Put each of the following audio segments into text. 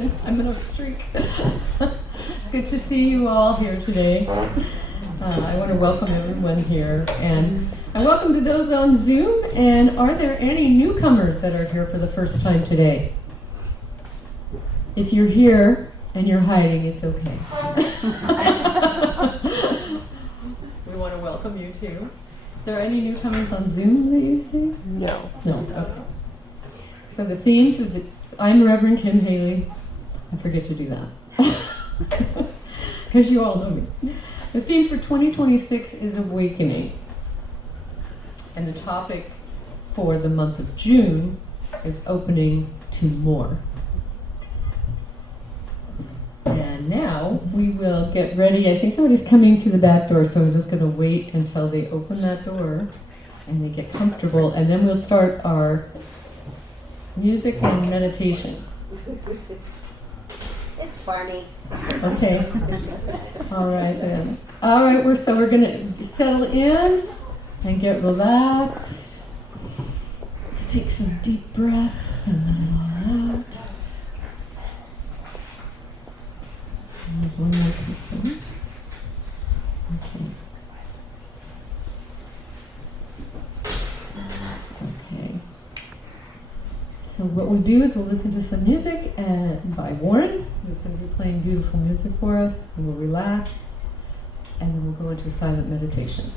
I'm in a streak. It's good to see you all here today. I want to welcome everyone here, and I welcome to those on Zoom. And are there any newcomers that are here for the first time today? If you're here and you're hiding, it's okay. We want to welcome you too. Are there any newcomers on Zoom that you see? No. No. Okay. So the theme for I'm Reverend Kim Haley. I forget to do that because you all know me. The theme for 2026 is awakening, and the topic for the month of June is opening to more. And now we will get ready. I think somebody's coming to the back door, so I'm just going to wait until they open that door and they get comfortable, and then we'll start our music and meditation. It's Barney. Okay. All right then. All right, we're going to settle in and get relaxed. Let's take some deep breaths and let it all out. And there's one more piece. Okay. Okay. So what we'll do is we'll listen to some music by Warren, who's going to be playing beautiful music for us, and we'll relax, and then we'll go into a silent meditation.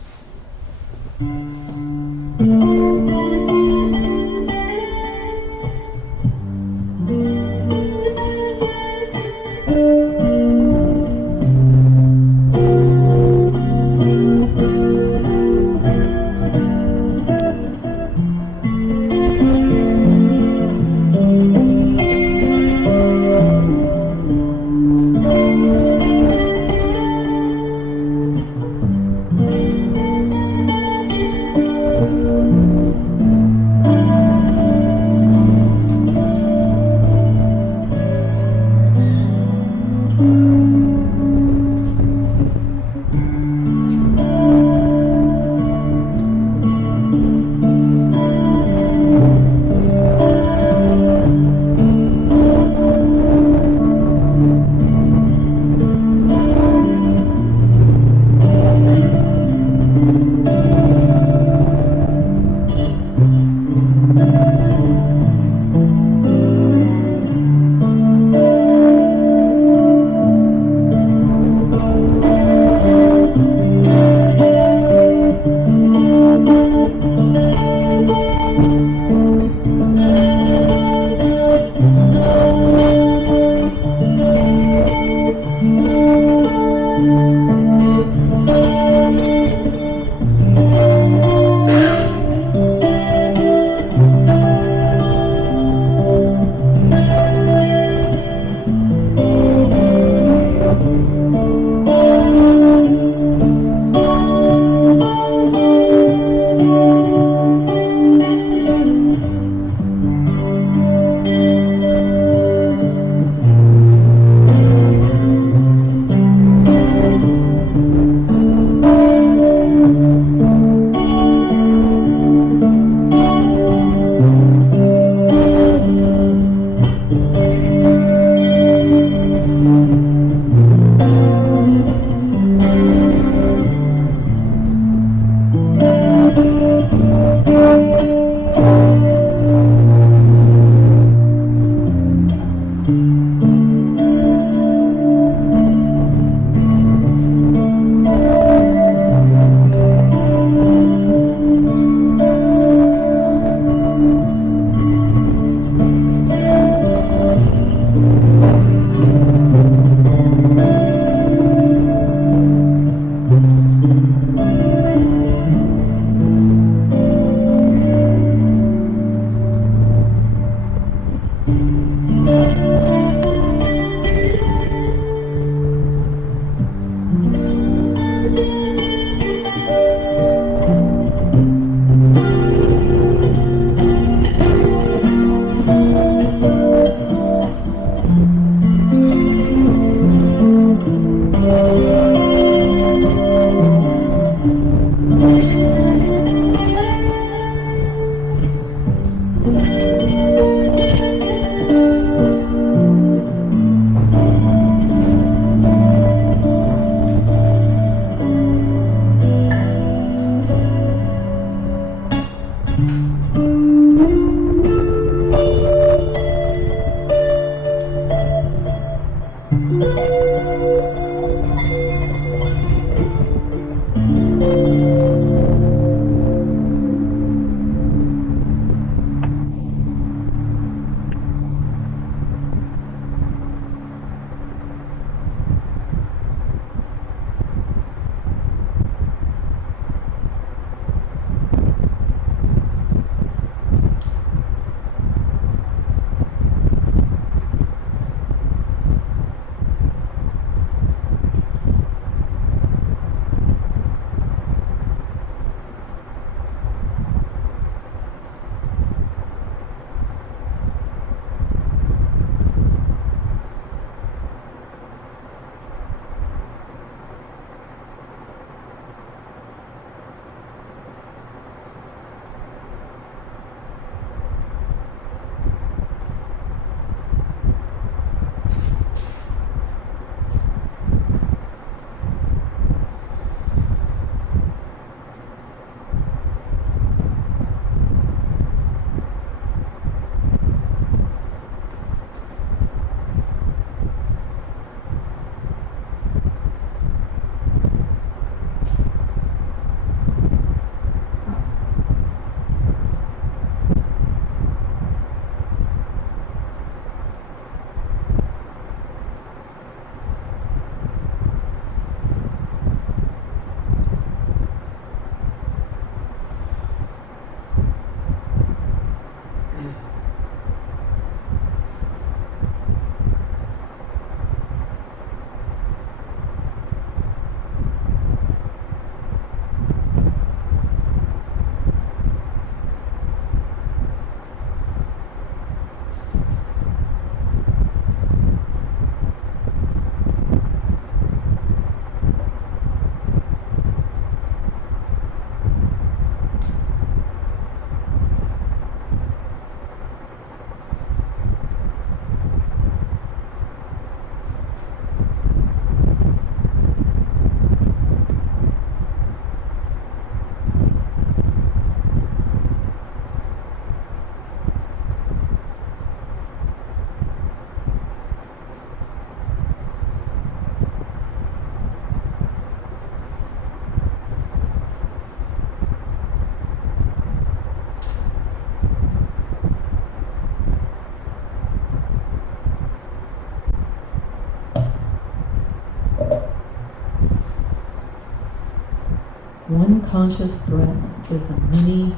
One conscious breath is a mini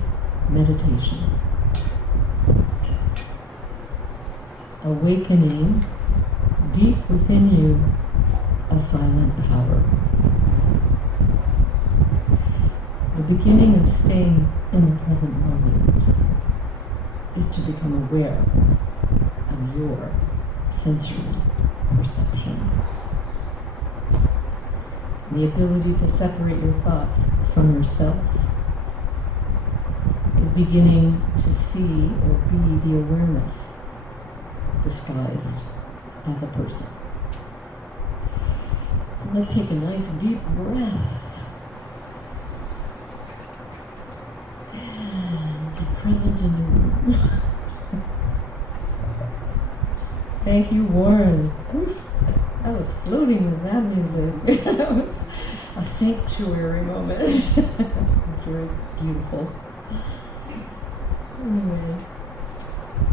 meditation. Awakening deep within you a silent power. The beginning of staying in the present moment is to become aware of your sensory perception. The ability to separate your thoughts from yourself is beginning to see or be the awareness disguised as a person. So let's take a nice deep breath. And be present in the room. Thank you, Warren. Oof, I was floating with that music. That was a sanctuary moment. Very beautiful. Anyway,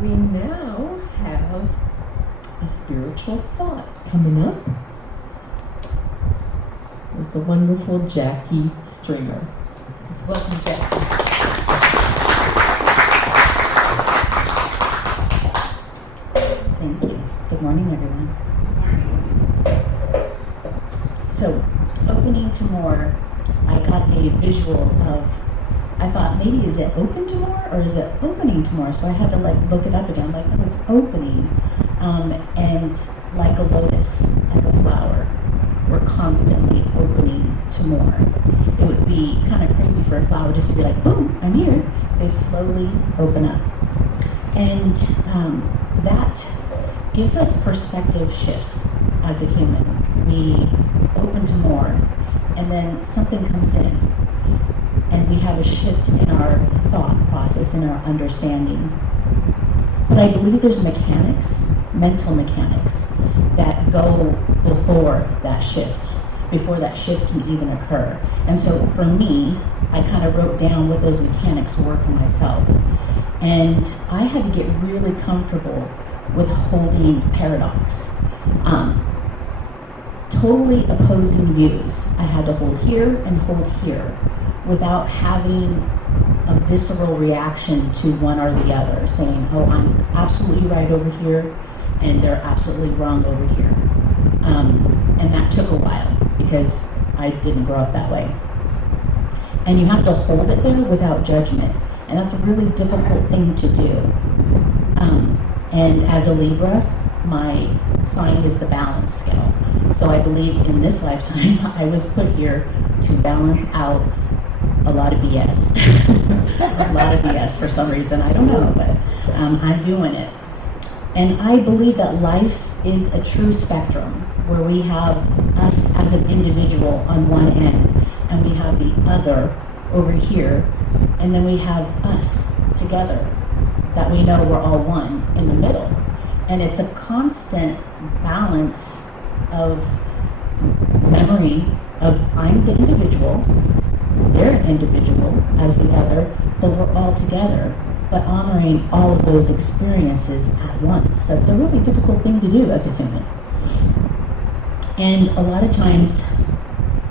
we now have a spiritual thought coming up with the wonderful Jacque Stringer. Let's welcome Jacque. Thank you. Good morning, everyone. So, opening to more, I got a visual of, I thought maybe is it open to more or is it opening to more? So I had to look it up again. Like, no, it's opening. And like a lotus, like a flower, we're constantly opening to more. It would be kind of crazy for a flower just to be like, boom, I'm here. They slowly open up. And that gives us perspective shifts as a human. We open to more, and then something comes in, and we have a shift in our thought process, in our understanding. But I believe there's mechanics, mental mechanics, that go before that shift can even occur. And so for me, I kind of wrote down what those mechanics were for myself. And I had to get really comfortable with holding paradox. Totally opposing views. I had to hold here and hold here without having a visceral reaction to one or the other, saying, oh, I'm absolutely right over here and they're absolutely wrong over here. And that took a while because I didn't grow up that way. And you have to hold it there without judgment. And that's a really difficult thing to do. And as a Libra, my sign is the balance scale. So I believe in this lifetime, I was put here to balance out a lot of BS. A lot of BS for some reason. I don't know, but I'm doing it. And I believe that life is a true spectrum where we have us as an individual on one end, and we have the other over here, and then we have us together, that we know we're all one in the middle. And it's a constant balance of memory of I'm the individual, they're an individual as the other, but we're all together, but honoring all of those experiences at once. That's a really difficult thing to do as a human. And a lot of times,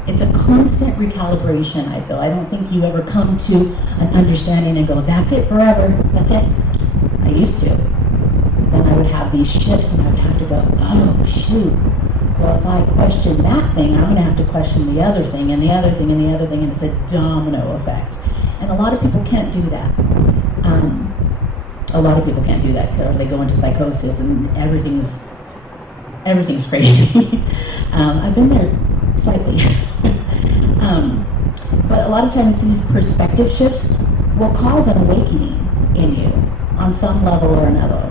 it's a constant recalibration, I feel. I don't think you ever come to an understanding and go, that's it forever, that's it. I used to. Then I would have these shifts and I would have to go, oh, shoot. Well, if I question that thing, I'm going to have to question the other thing and the other thing and the other thing, and it's a domino effect. And a lot of people can't do that. A lot of people can't do that, or they go into psychosis and everything's crazy. I've been there slightly. But a lot of times these perspective shifts will cause an awakening in you on some level or another.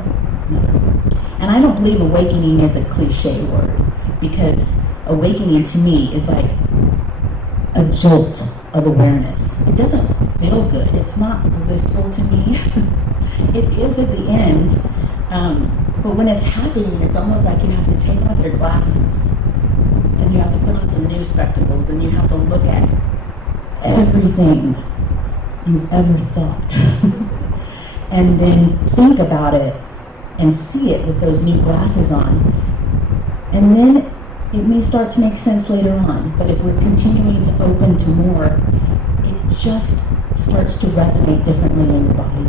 And I don't believe awakening is a cliche word, because awakening to me is like a jolt of awareness. It doesn't feel good. It's not blissful to me. It is at the end. But when it's happening, it's almost like you have to take off your glasses and you have to put on some new spectacles and you have to look at everything you've ever thought and then think about it and see it with those new glasses on. And then it may start to make sense later on, but if we're continuing to open to more, just starts to resonate differently in your body.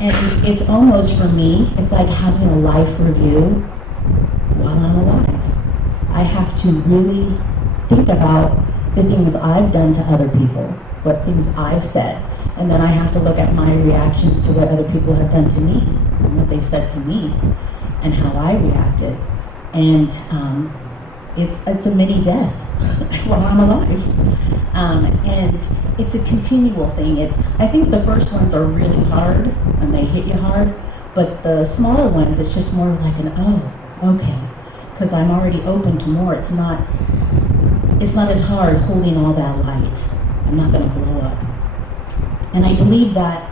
And it's almost, for me, it's like having a life review while I'm alive. I have to really think about the things I've done to other people, what things I've said, and then I have to look at my reactions to what other people have done to me, and what they've said to me, and how I reacted. And it's a mini death while I'm alive. And it's a continual thing. I think the first ones are really hard, and they hit you hard, but the smaller ones, it's just more like an, oh, okay, because I'm already open to more. It's not as hard holding all that light. I'm not going to blow up. And I believe that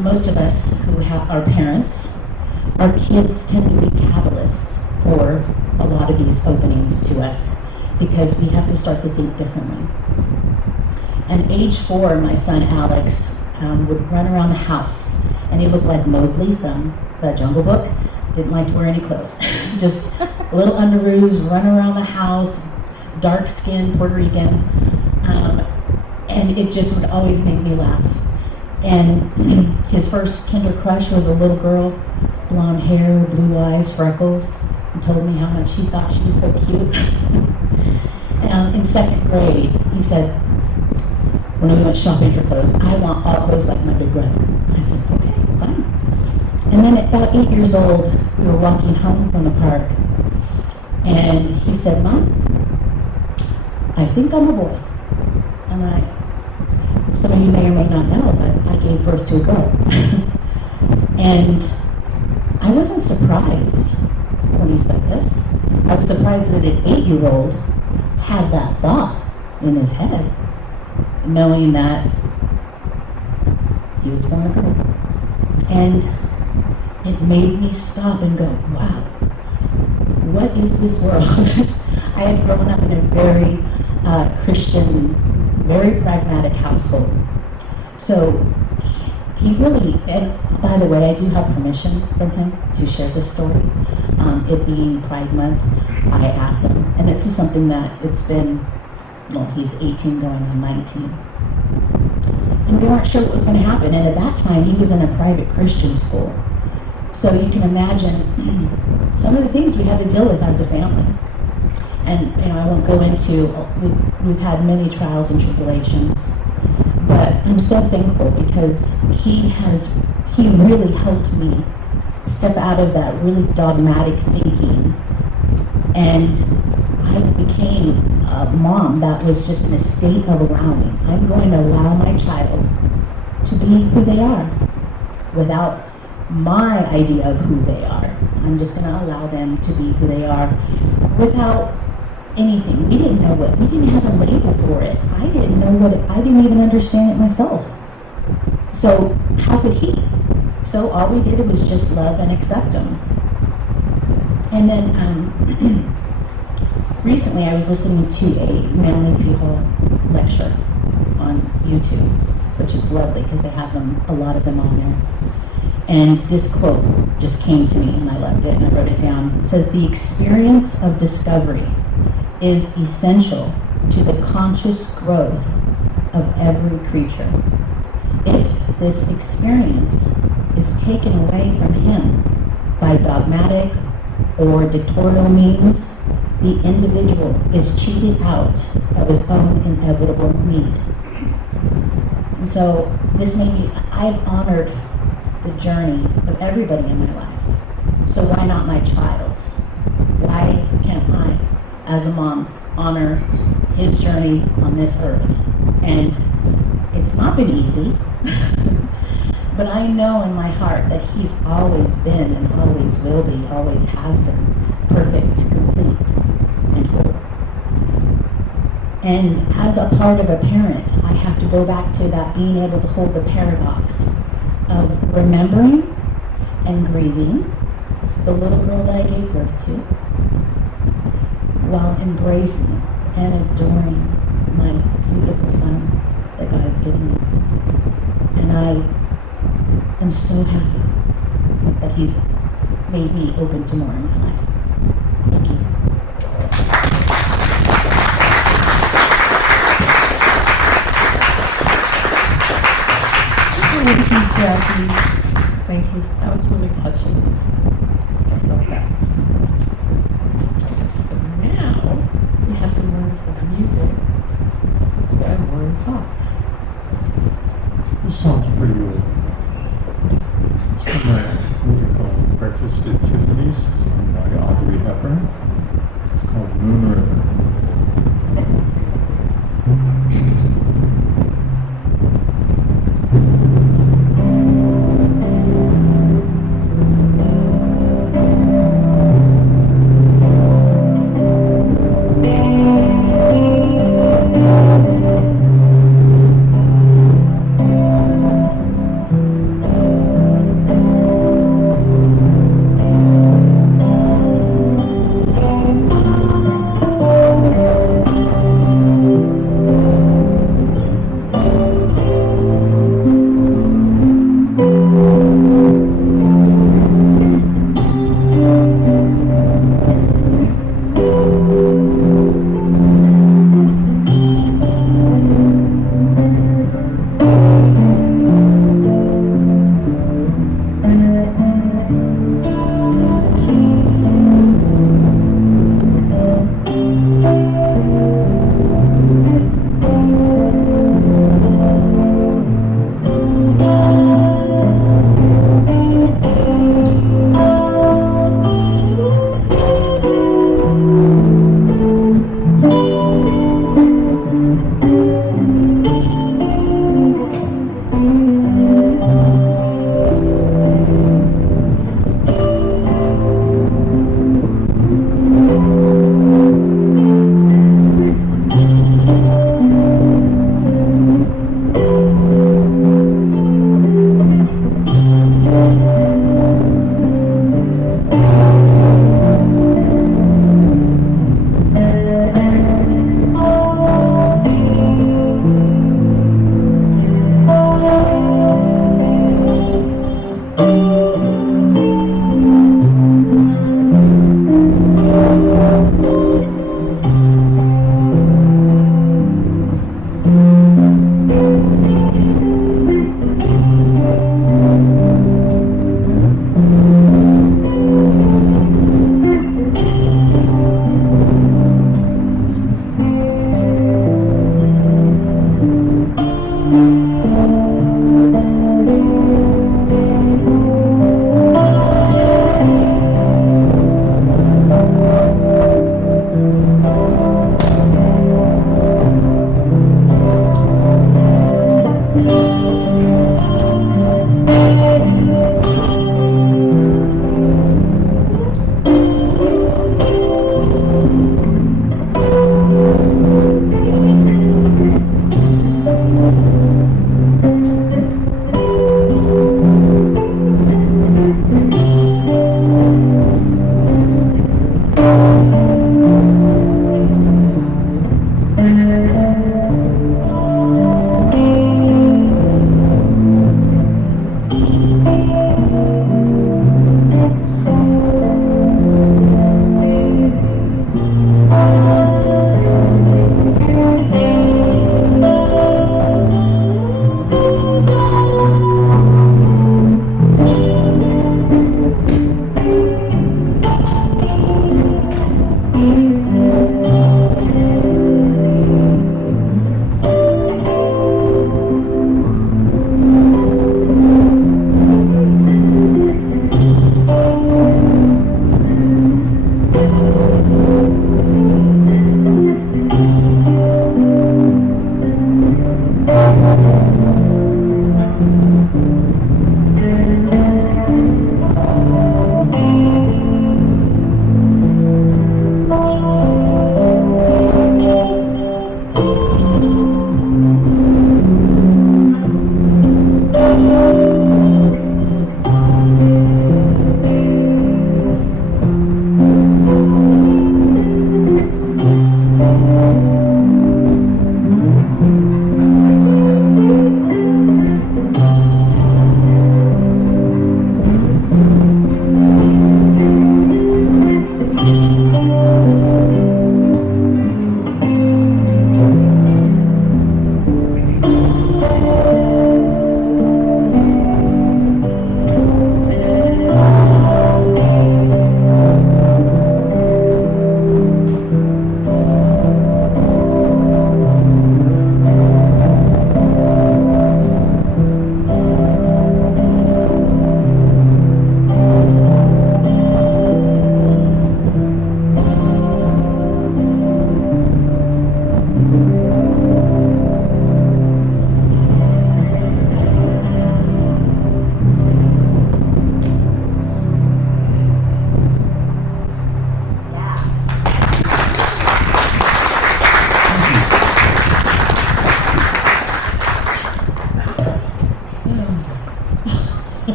most of us who are parents, our kids tend to be catalysts for a lot of these openings to us, because we have to start to think differently. And age 4, my son Alex would run around the house, and he looked like Mowgli from the Jungle Book. Didn't like to wear any clothes. Just little underoos, run around the house, dark skin, Puerto Rican. And it just would always make me laugh. And his first kinder crush was a little girl, blonde hair, blue eyes, freckles, and told me how much he thought she was so cute. In 2nd grade, he said, when we went shopping for clothes, I want all clothes like my big brother. I said, okay, fine. And then at about 8 years old, we were walking home from the park, and he said, Mom, I think I'm a boy. And some of you may or may not know, but I gave birth to a girl. And I wasn't surprised when he said this. I was surprised that an 8-year-old had that thought in his head, knowing that he was born a girl. And it made me stop and go, wow, what is this world? I had grown up in a very Christian, very pragmatic household. So he really, and by the way, I do have permission from him to share this story. It being Pride Month, I asked him, and this is something that it's been, well, he's 18 going on 19. And we weren't sure what was going to happen. And at that time, he was in a private Christian school. So you can imagine some of the things we had to deal with as a family. And, I won't go into, we've had many trials and tribulations, but I'm so thankful because he really helped me step out of that really dogmatic thinking, and I became a mom that was just in a state of allowing. I'm going to allow my child to be who they are without my idea of who they are. I'm just going to allow them to be who they are without anything. We didn't have a label for it. I didn't even understand it myself. So how could he? So all we did was just love and accept him. And then recently I was listening to a Melanie P. Hall lecture on YouTube, which is lovely because they have a lot of them on there. And this quote just came to me and I loved it and I wrote it down. It says, "The experience of discovery is essential to the conscious growth of every creature. If this experience is taken away from him by dogmatic or dictatorial means, the individual is cheated out of his own inevitable need." And so this made me, I've honored the journey of everybody in my life. So why not my child's? Why can't I, as a mom, honor his journey on this earth? And it's not been easy, but I know in my heart that he's always been and always will be, always has been perfect, complete, and whole. And as a part of a parent, I have to go back to that being able to hold the paradox of remembering and grieving the little girl that I gave birth to, while embracing and adoring my beautiful son that God has given me. And I am so happy that he's made me open to more in my life. Thank you. Thank you, Jacque. Thank you. That was really touching. I felt that. So now we have some wonderful music by Warren Cox. This song's pretty good. It's from a movie called Breakfast at Tiffany's, sung by Audrey Hepburn. It's called Moon River.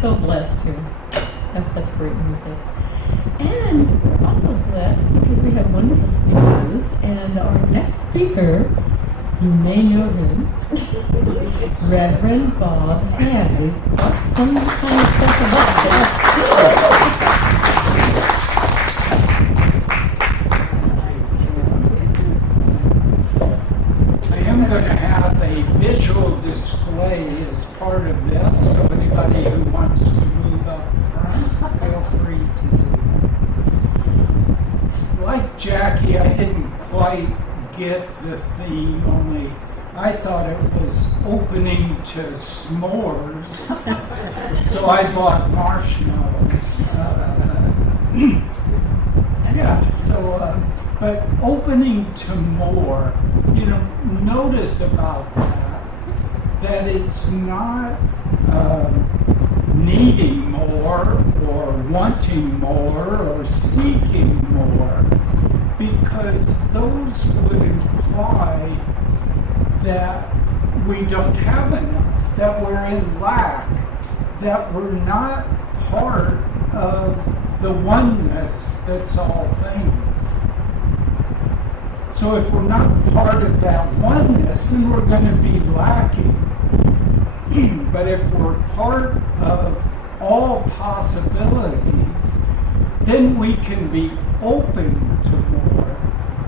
so blessed too. That's such great music. And we're also blessed because we have wonderful speakers. And our next speaker, you may know him, Reverend Bob Hayes. That's some kind of special book. I am going to have a visual display as part of this, so anybody who wants to move up front, feel free to do that. Like Jackie, I didn't quite get the theme, only I thought it was opening to s'mores, so I bought marshmallows. But opening to more, notice about that it's not needing more or wanting more or seeking more, because those would imply that we don't have enough, that we're in lack, that we're not part of the oneness that's all things. So if we're not part of that oneness, then we're going to be lacking. But if we're part of all possibilities, then we can be open to more,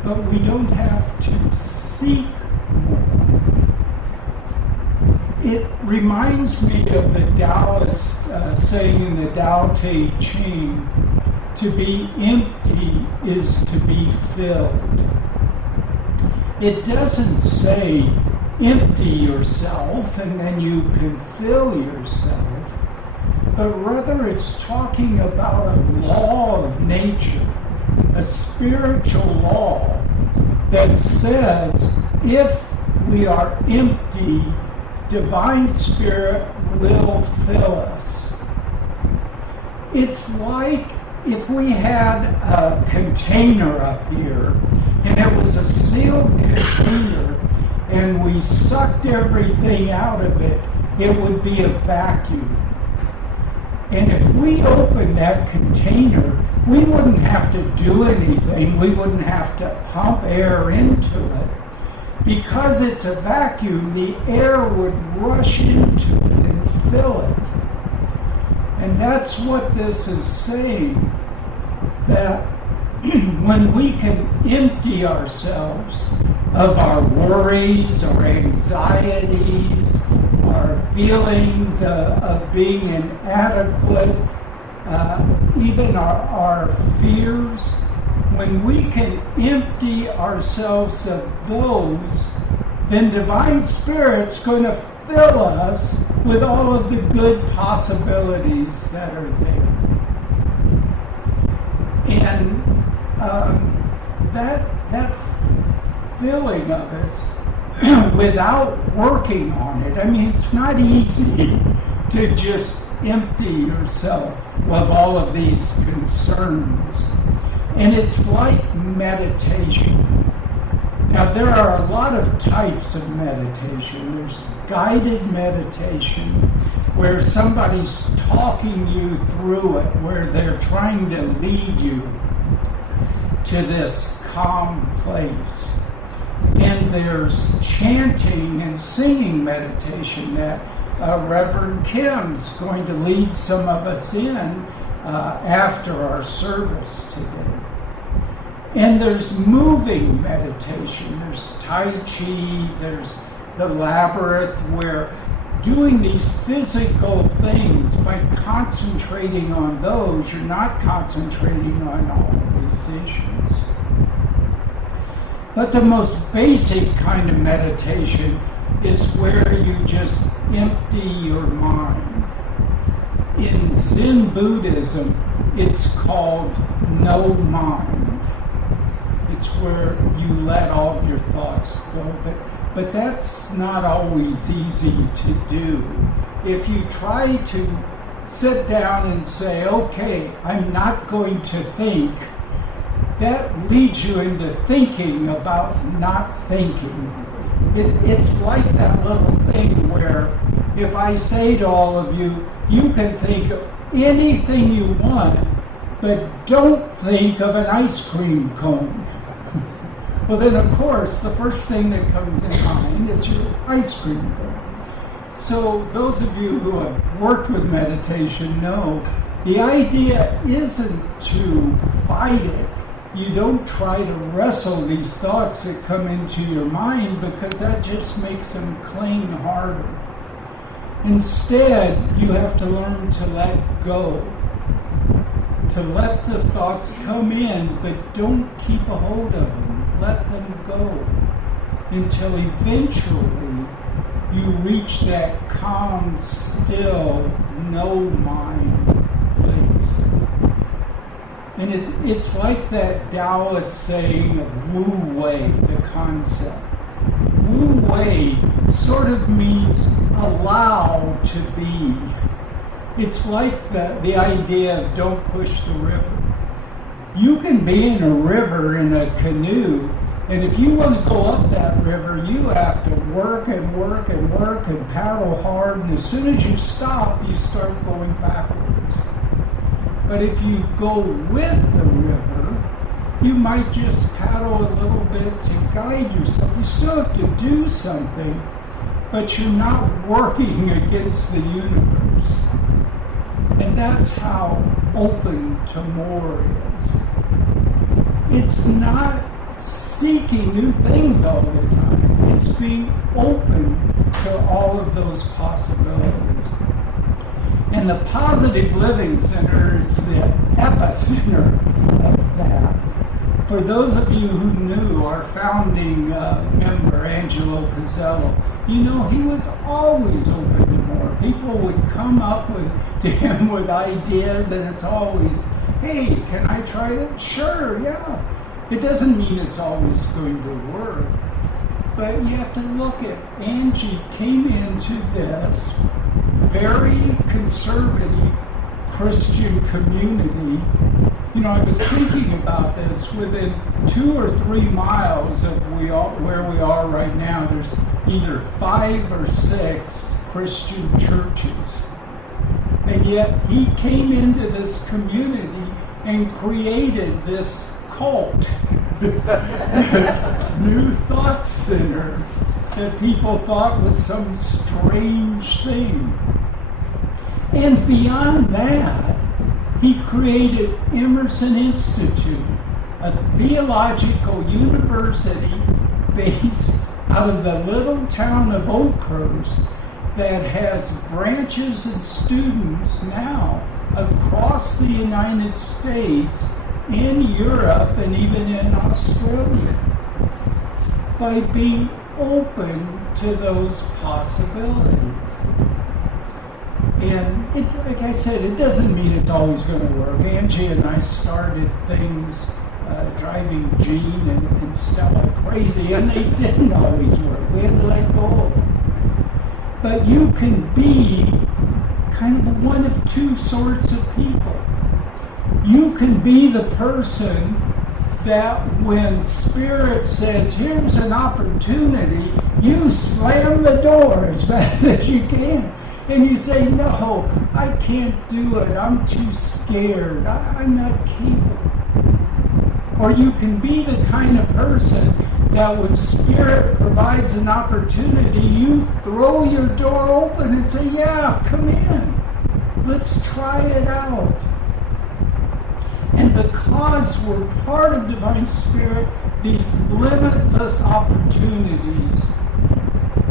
but we don't have to seek more. It reminds me of the Taoist saying in the Tao Te Ching, to be empty is to be filled. It doesn't say empty yourself and then you can fill yourself, but rather it's talking about a law of nature, a spiritual law that says if we are empty, divine spirit will fill us. It's like if we had a container up here and it was a sealed container and we sucked everything out of it, it would be a vacuum. And if we opened that container, we wouldn't have to do anything. We wouldn't have to pump air into it. Because it's a vacuum, the air would rush into it and fill it. And that's what this is saying, that when we can empty ourselves of our worries, our anxieties, our feelings of being inadequate, even our fears, when we can empty ourselves of those, then Divine Spirit's going to fill us with all of the good possibilities that are there. And that filling of us without working on it, I mean, it's not easy to just empty yourself of all of these concerns. And it's like meditation. Now, there are a lot of types of meditation. There's guided meditation, where somebody's talking you through it, where they're trying to lead you to this calm place. And there's chanting and singing meditation that Reverend Kim's going to lead some of us in after our service today. And there's moving meditation. There's Tai Chi, there's the labyrinth, where doing these physical things, by concentrating on those, you're not concentrating on all of these issues. But the most basic kind of meditation is where you just empty your mind. In Zen Buddhism, it's called no mind. It's where you let all of your thoughts go. But that's not always easy to do. If you try to sit down and say, okay, I'm not going to think, that leads you into thinking about not thinking. It's like that little thing where if I say to all of you, You can think of anything you want, but don't think of an ice cream cone. Well, then, of course, the first thing that comes in mind is your ice cream cone. So those of you who have worked with meditation know the idea isn't to fight it. You don't try to wrestle these thoughts that come into your mind, because that just makes them cling harder. Instead, you have to learn to let go. To let the thoughts come in, but don't keep a hold of them. Let them go. Until eventually you reach that calm, still, no mind place. And it's like that Taoist saying of Wu Wei, the concept. Wu Wei sort of means allow to be. It's like the idea of don't push the river. You can be in a river in a canoe, and if you want to go up that river, you have to work and work and work and paddle hard, and as soon as you stop, you start going backwards. But if you go with the river, you might just paddle a little bit to guide yourself. You still have to do something, but you're not working against the universe. And that's how open to more is. It's not seeking new things all the time. It's being open to all of those possibilities. And the Positive Living Center is the epicenter of that. For those of you who knew our founding member, Angelo Pizzello, you know he was always open to more. People would come up to him with ideas, and it's always, hey, can I try that? Sure, yeah. It doesn't mean it's always going to work. But you have to look at, Angie came into this very conservative Christian community. You know, I was thinking about this. Within 2 or 3 miles of where we are right now, there's either 5 or 6 Christian churches. And yet he came into this community and created this cult, New Thought Center, that people thought was some strange thing. And beyond that, he created Emerson Institute, a theological university based out of the little town of Oakhurst that has branches and students now across the United States, in Europe, and even in Australia, by being open to those possibilities. And like I said, it doesn't mean it's always going to work. Angie and I started things, driving Gene and Stella crazy, and they didn't always work. We had to let go of them. But you can be kind of one of 2 sorts of people. You can be the person that when Spirit says, here's an opportunity, you slam the door as fast as you can. And you say, no, I can't do it. I'm too scared. I'm not capable. Or you can be the kind of person that when Spirit provides an opportunity, you throw your door open and say, yeah, come in. Let's try it out. And because we're part of Divine Spirit, these limitless opportunities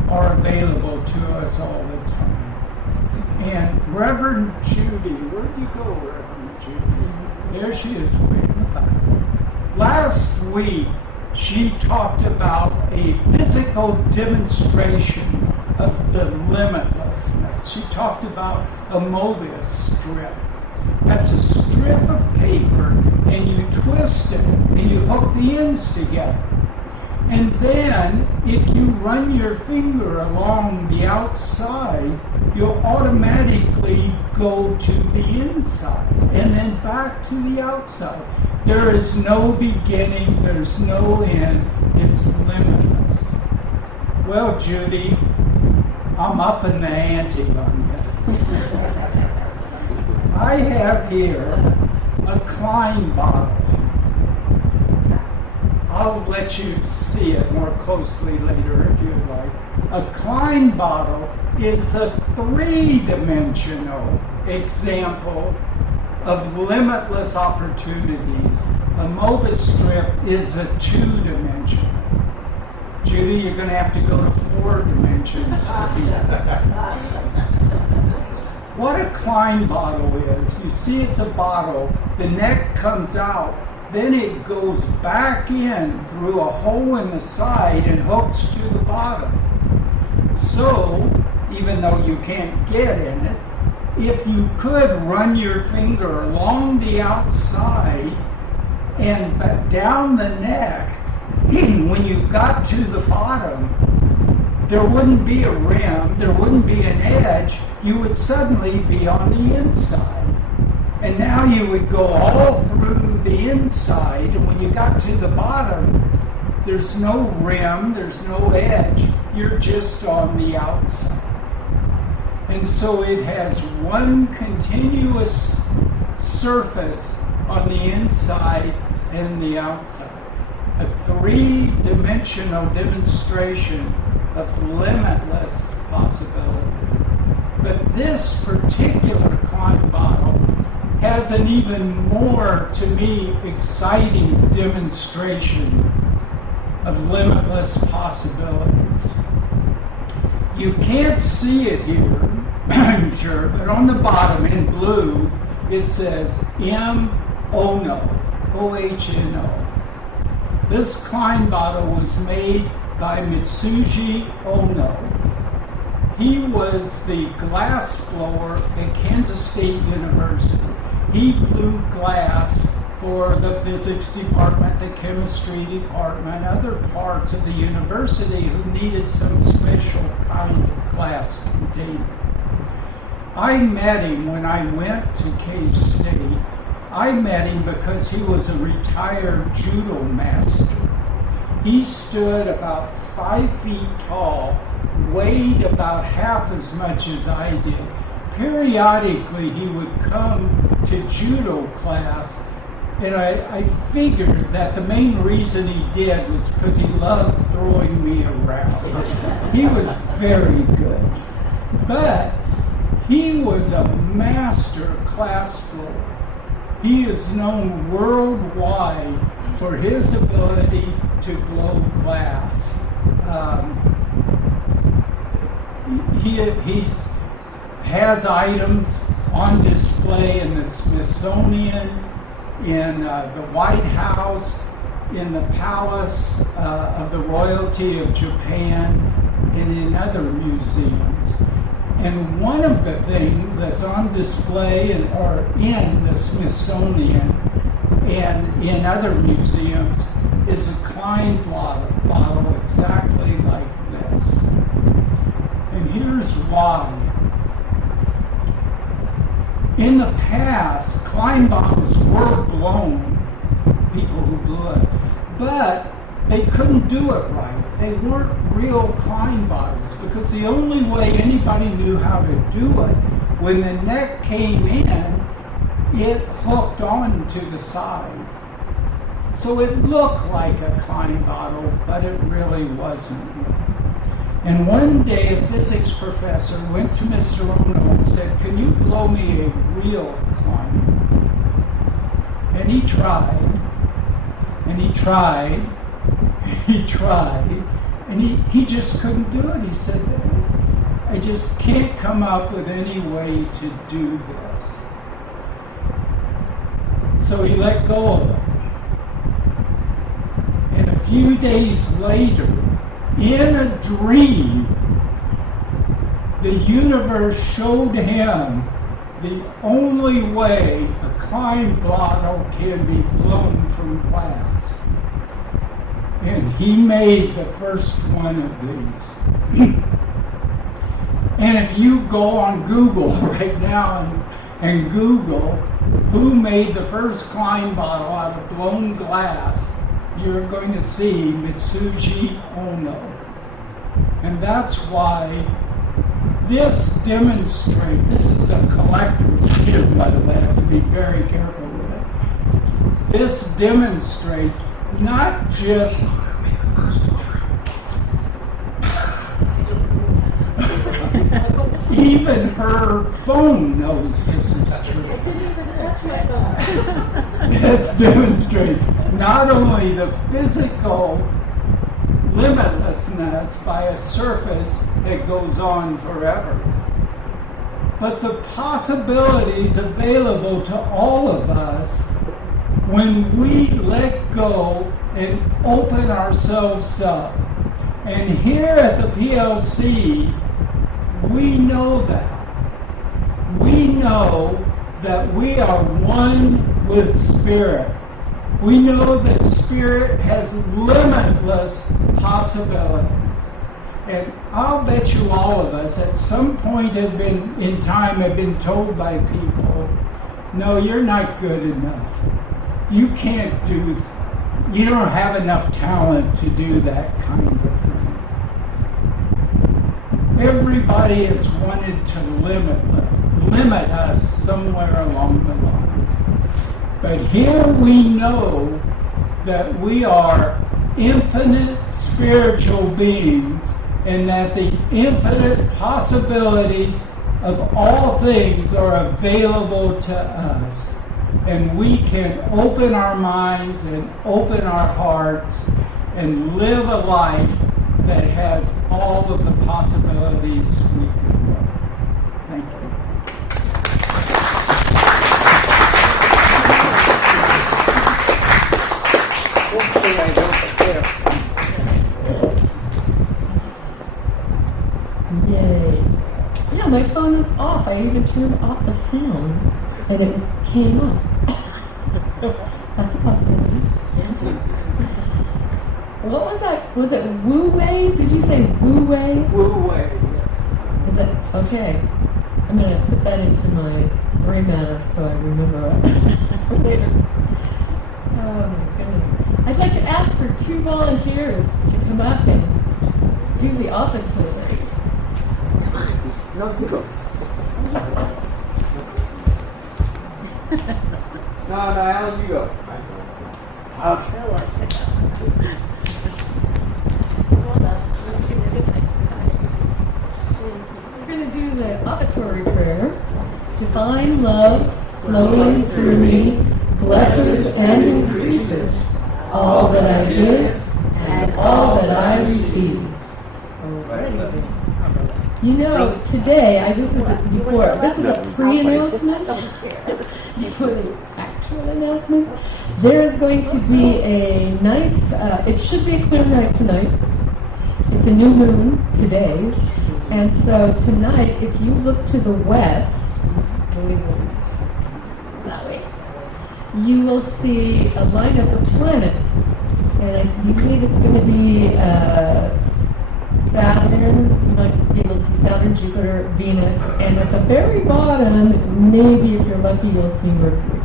are available to us all the time. And Reverend Judy, where'd you go, Reverend Judy? There she is, way in the back. Last week, she talked about a physical demonstration of the limitlessness. She talked about a Mobius strip. That's a strip of paper, and you twist it, and you hook the ends together. And then, if you run your finger along the outside, you'll automatically go to the inside, and then back to the outside. There is no beginning, there's no end, it's limitless. Well, Judy, I'm upping the ante on you. I have here a Klein bottle. I'll let you see it more closely later if you'd like. A Klein bottle is a three-dimensional example of limitless opportunities. A MOBA strip is a two-dimensional. Judy, you're going to have to go to 4 dimensions to be this. What a Klein bottle is, you see it's a bottle, the neck comes out, then it goes back in through a hole in the side and hooks to the bottom. So, even though you can't get in it, if you could run your finger along the outside and down the neck, when you got to the bottom, there wouldn't be a rim, there wouldn't be an edge, you would suddenly be on the inside. And now you would go all through the inside, and when you got to the bottom, there's no rim, there's no edge, you're just on the outside. And so it has one continuous surface on the inside and the outside. A three-dimensional demonstration of limitless possibilities. But this particular Klein bottle has an even more, to me, exciting demonstration of limitless possibilities. You can't see it here, I'm sure, but on the bottom in blue, it says M-O-N-O, O-H-N-O. This Klein bottle was made by Mitsuji Ono. He was the glass blower at Kansas State University. He blew glass for the physics department, the chemistry department, other parts of the university who needed some special kind of glass container. I met him when I went to K-State. I met him because he was a retired judo master. He stood about 5 feet tall, weighed about half as much as I did. Periodically, he would come to judo class, and I figured that the main reason he did was because he loved throwing me around. He was very good. But he was a master class blower. He is known worldwide for his ability to blow glass. He has items on display in the Smithsonian, in the White House, in the Palace of the Royalty of Japan, and in other museums. And one of the things that's on display or in the Smithsonian and in other museums is a Klein bottle exactly like this. And here's why. In the past, Klein bottles were blown, people who blew it, but they couldn't do it right. They weren't real Klein bottles because the only way anybody knew how to do it, when the neck came in, it hooked on to the side. So it looked like a Klein bottle, but it really wasn't. And one day a physics professor went to Mr. Ono and said, "Can you blow me a real Klein?" And he tried, and he tried, and he tried, and he just couldn't do it. He said, "I just can't come up with any way to do this." So he let go of it. And a few days later, in a dream, the universe showed him the only way a Klein bottle can be blown from glass. And he made the first one of these. And if you go on Google right now and Google who made the first Klein bottle out of blown glass, you're going to see Mitsuji Ono. And that's why this is a collector's item, by the way. very careful with it. This demonstrates not just even her phone knows this is true. I didn't even touch my phone. This demonstrates not only the physical limitlessness by a surface that goes on forever, but the possibilities available to all of us when we let go and open ourselves up. And here at the PLC, we know that. We know that we are one with Spirit. We know that Spirit has limitless possibilities. And I'll bet you all of us at some point in time have been told by people, no, you're not good enough. You can't you don't have enough talent to do that kind of thing. Everybody has wanted to limit us somewhere along the line. But here we know that we are infinite spiritual beings and that the infinite possibilities of all things are available to us. And we can open our minds and open our hearts and live a life that has all of the possibilities we can know. Thank you. Yay. Yeah, my phone is off. I even turned off the sound and it came up. So that's a possibility. What was that? Was it Wu Wei? Did you say Wu Wei? Wu Wei. Is it? Okay. I'm going to put that into my gray matter so I remember that for later. Oh my goodness. I'd like to ask for 2 volunteers to come up and do the offertory. No, you go. No, Alan, you go. We're going to do the offertory prayer. Divine love flowing through me blesses and increases all that I give and all that I receive. You know, today, this is a pre-announcement before the actual announcement. There is going to be a nice, it should be a clear night tonight. It's a new moon today. And so tonight, if you look to the west, that way, you will see a lineup of planets. And I believe it's going to be Saturn, you might be able to see Saturn, Jupiter, Venus, and at the very bottom, maybe if you're lucky, you'll see Mercury.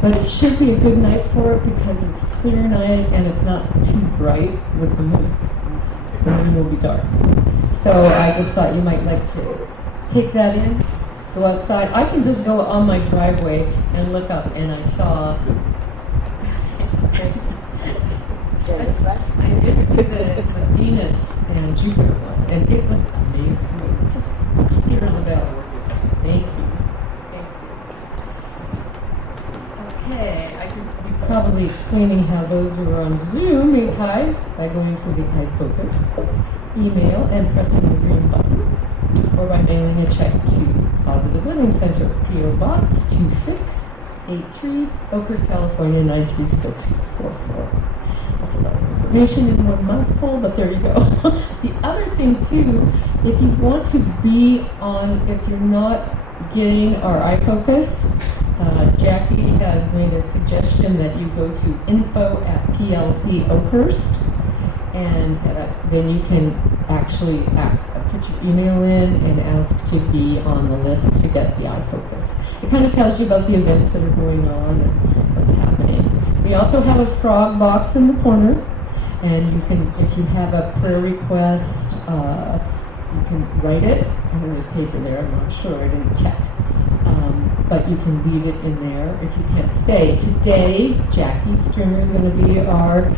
But it should be a good night for it because it's a clear night and it's not too bright with the moon. So the moon will be dark. So I just thought you might like to take that in, go outside. I can just go on my driveway and look up, and I saw... I did see the Venus and Jupiter one, and it was amazing. It was just clear as a bell. Thank you. Okay, I could be probably explaining how those who are on Zoom may type by going through the iFocus email and pressing the green button, or by mailing a check to Positive Living Center, P.O. Box 2683, Oakhurst, California 93644. That's a lot of information in one mouthful, but there you go. The other thing, too, if you want to be on, if you're not getting our iFocus, Jacque has made a suggestion that you go to info@PLC Oakhurst, and then you can actually put your email in and ask to be on the list to get the iFocus. It kind of tells you about the events that are going on and what's happening. We also have a frog box in the corner, and you can, if you have a prayer request, you can write it. I think there's paper there, I'm not sure, I didn't check. but you can leave it in there if you can't stay. Today, Jacque Stringer is going to be our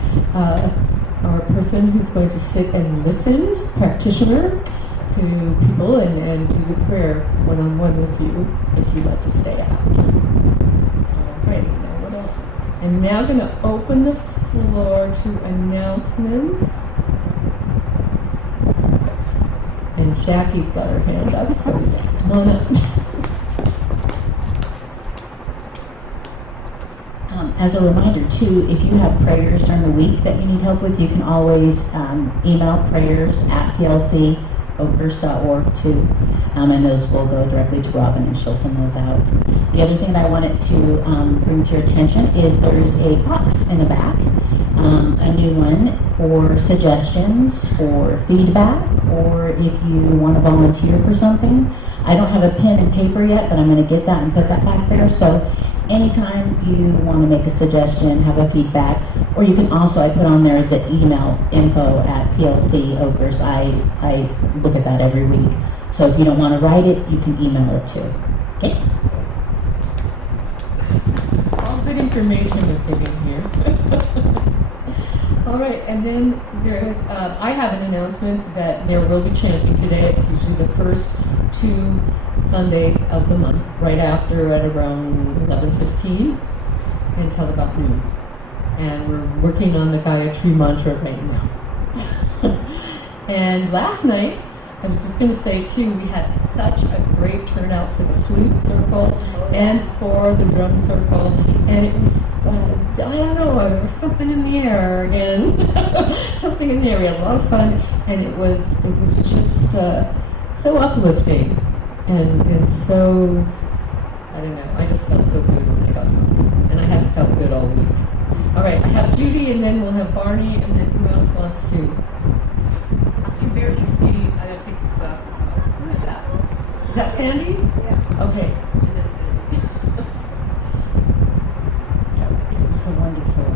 person who's going to sit and listen, practitioner, to people and do the prayer one-on-one with you if you'd like to stay out. Alright, now what else? I'm now going to open the floor to announcements. And Jacque's got her hand up, so come on up. As a reminder, too, if you have prayers during the week that you need help with, you can always email prayers@plcoakers.org too, and those will go directly to Robin and she'll send those out. The other thing that I wanted to bring to your attention is there's a box in the back, a new one for suggestions, for feedback, or if you want to volunteer for something. I don't have a pen and paper yet, but I'm going to get that and put that back there. So anytime you want to make a suggestion, have a feedback, or you can also, I put on there the email info@PLC Oakers. I look at that every week. So if you don't want to write it, you can email it too. Okay? All good information is given here. All right, and then there's, I have an announcement that there will be chanting today. It's usually the first 2 Sundays of the month, right after at around 11:15 until about noon. And we're working on the Gayatri mantra right now. And last night, I was just going to say too, we had such a great turnout for the flute circle and for the drum circle, and it was, I don't know, there was something in the air again, something in the air. We had a lot of fun, and it was just so uplifting, and so, I don't know, I just felt so good when I got home, and I hadn't felt good all week. All right, I have Judy, and then we'll have Barney, and then who else wants to? You're very easy. I gotta take these glasses off. Who is that? Is that Sandy? Yeah. Okay. And then Sandy. It's a wonderful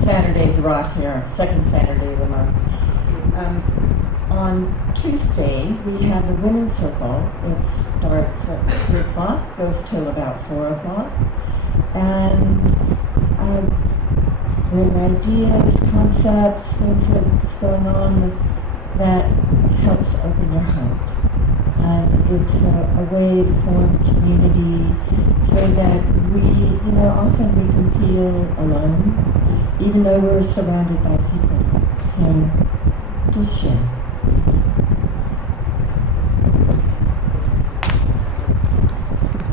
Saturday's rock here, second Saturday of the month. On Tuesday, we have the women's circle. It starts at 3 o'clock, goes till about 4 o'clock. And with ideas, concepts, things that's going on that helps open your heart. And it's a way to form community so that we, often we can feel alone, even though we're surrounded by people. So just share.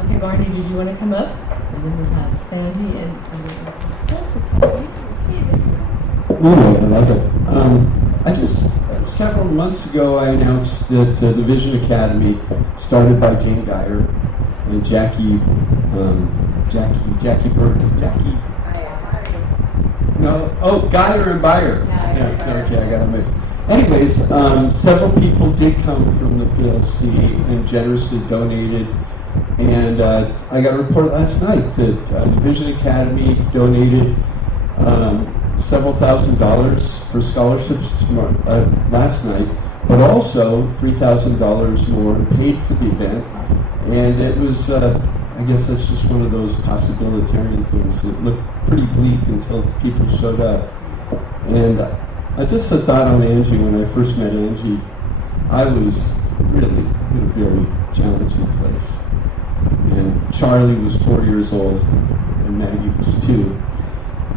Okay, Barney, did you want to come up? And then we have Sandy and Ooh, I love it. I just, several months ago, I announced that the Vision Academy, started by Jane Geyer and Jacque Geyer and Beyer. Okay, I got it mixed. Anyways, several people did come from the PLC and generously donated. And I got a report last night that the Vision Academy donated several $1,000s for scholarships last night, but also $3,000 more paid for the event. And it was, I guess that's just one of those possibilitarian things that looked pretty bleak until people showed up. And I just a thought on Angie. When I first met Angie, I was really in a very challenging place. And Charlie was 4 years old, and Maggie was 2.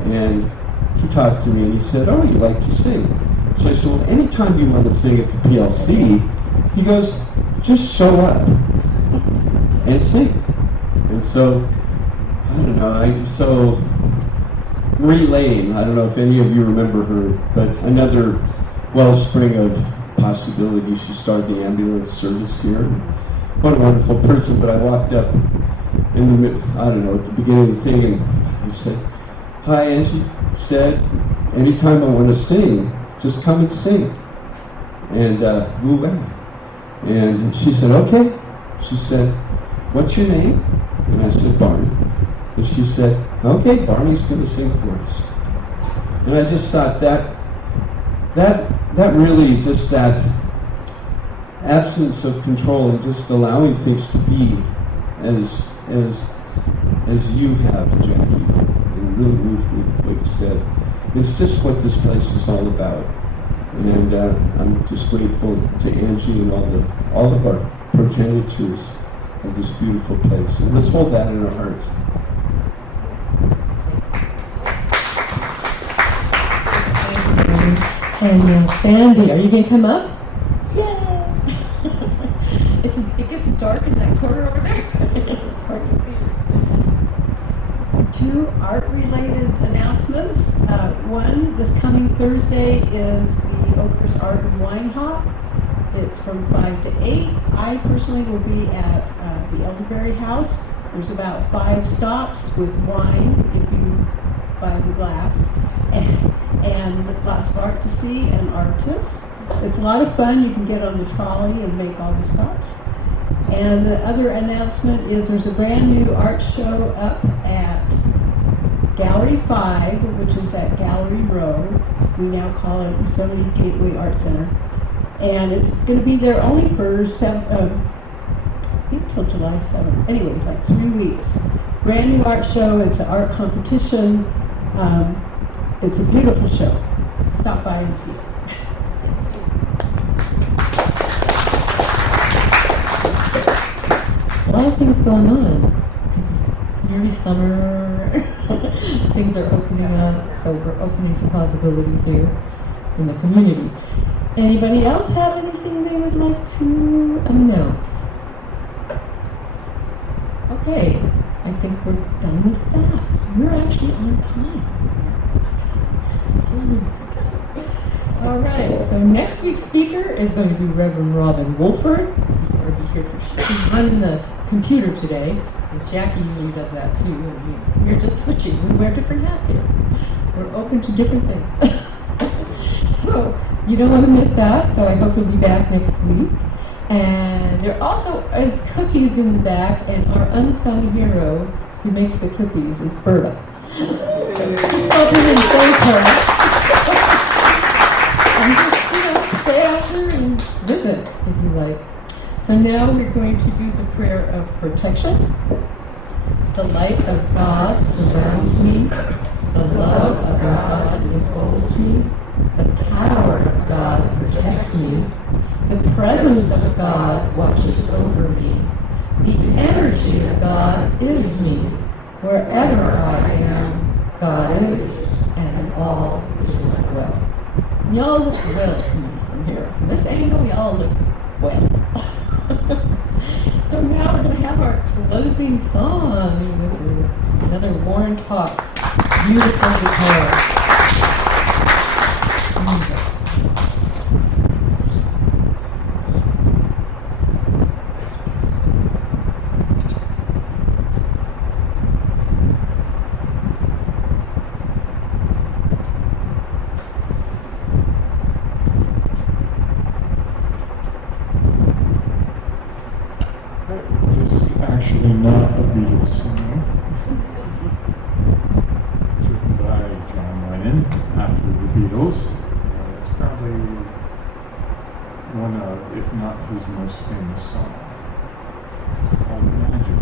And he talked to me and he said, "Oh, you like to sing?" So I said, "Well, anytime you want to sing at the PLC," he goes, "just show up and sing." And so, I don't know, so Marie Lane, I don't know if any of you remember her, but another wellspring of possibility. She started the ambulance service here. What a wonderful person. But I walked up at the beginning of the thing, and I said, "Hi, Angie." Said, "Anytime I want to sing, just come and sing." And move out. And she said, "Okay." She said, "What's your name?" And I said, "Barney." And she said, "Okay, Barney's going to sing for us." And I just thought that really, just that absence of control and just allowing things to be as you have, Jackie. It really moved me what you said. It's just what this place is all about. And I'm just grateful to Angie and all of our progenitors of this beautiful place. And let's hold that in our hearts. And Sandy, are you going to come up? Yay! It gets dark in that corner over there. It's hard to see. Two art-related announcements. One, this coming Thursday is the Oakhurst Art and Wine Hop. It's from 5 to 8. I personally will be at the Elderberry House. There's about 5 stops with wine if you buy the glass, and lots of art to see and artists. It's a lot of fun. You can get on the trolley and make all the stops. And the other announcement is there's a brand new art show up at Gallery 5, which is at Gallery Road. We now call it Yosemite Gateway Art Center. And it's going to be there only for I think till July 7th. Anyway, like 3 weeks. Brand new art show. It's an art competition. It's a beautiful show. Stop by and see it. A lot of things going on. It's nearly summer. Things are opening up, so we're opening to possibilities here in the community. Anybody else have anything they would like to announce? Okay, I think we're done with that. We're actually on time. All right, so next week's speaker is going to be Reverend Robin Wolford. She's running the computer today, and Jackie usually does that too. And we're just switching. We wear different hats here. We're open to different things. So you don't want to miss that, so I hope you'll be back next week. And there also is cookies in the back, and our unsung hero who makes the cookies is Berta. She's helping in both and just, stay after and visit if you like. So now we're going to do the prayer of protection. The light of God surrounds me. The love of God enfolds me. The power of God protects me. The presence of God watches over me. The energy of God is me. Wherever I am, God is, and all is well. Y'all look well to me from here. From this angle, y'all look well. So now we're going to have our closing song with another Warren Cox, Beautiful Guitar. This is actually not a Beatles song. Written by John Lennon after the Beatles. It's probably one of, if not his most famous song, called Imagine.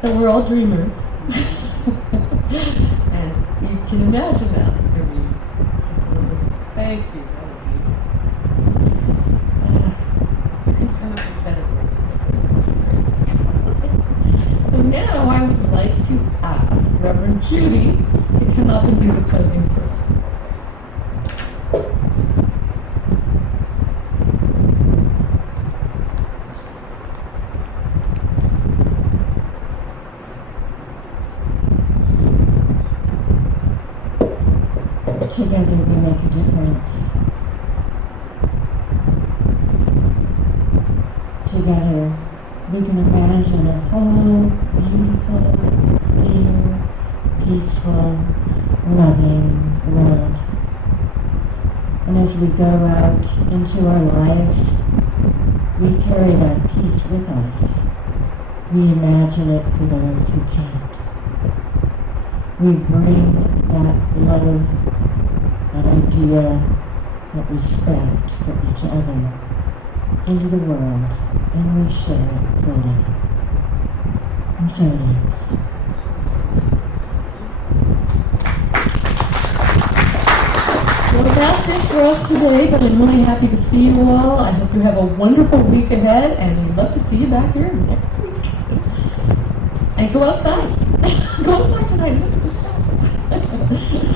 So we're all dreamers. And you can imagine that. Thank you. Couldn't come up with a better word. So now I would like to ask Reverend Judy to come up and do the closing prayer. Together we make a difference. Together we can imagine a whole, beautiful, clear, peaceful, loving world. And as we go out into our lives, we carry that peace with us. We imagine it for those who can't. We bring that love, that idea, that respect for each other into the world, and we share it fully. And so it is. Well, that's it for us today, but I'm really happy to see you all. I hope you have a wonderful week ahead, and we'd love to see you back here next week. And go outside. Go outside tonight and look at the stuff.